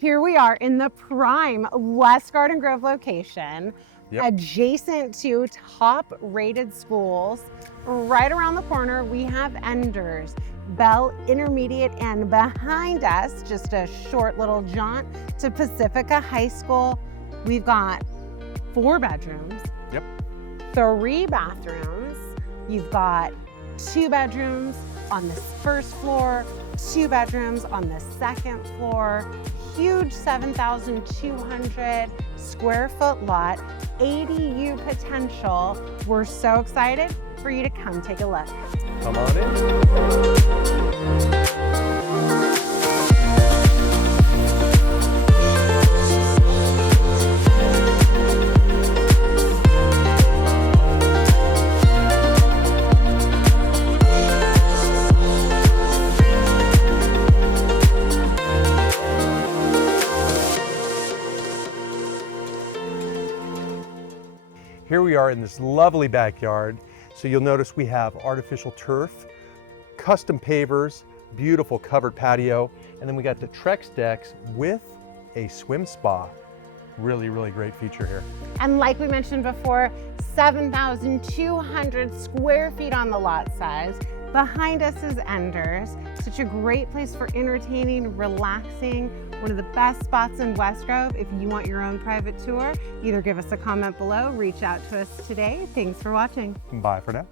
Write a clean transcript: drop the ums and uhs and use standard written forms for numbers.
Here we are in the prime West Garden Grove location, adjacent to top rated schools. Right around the corner, we have Enders, Bell Intermediate, and behind us, just a short little jaunt to Pacifica High School. We've got 4 bedrooms, 3 bathrooms. You've got 2 bedrooms on the first floor, 2 bedrooms on the second floor, huge 7,200 square foot lot, ADU potential. We're so excited for you to come take a look. Come on in. Here we are in this lovely backyard. So you'll notice we have artificial turf, custom pavers, beautiful covered patio, and then we got the Trex decks with a swim spa. Really, really great feature here. And like we mentioned before, 7,200 square feet on the lot size. Behind us is Enders, such a great place for entertaining, relaxing, one of the best spots in West Grove. If you want your own private tour, either give us a comment below, reach out to us today. Thanks for watching. Bye for now.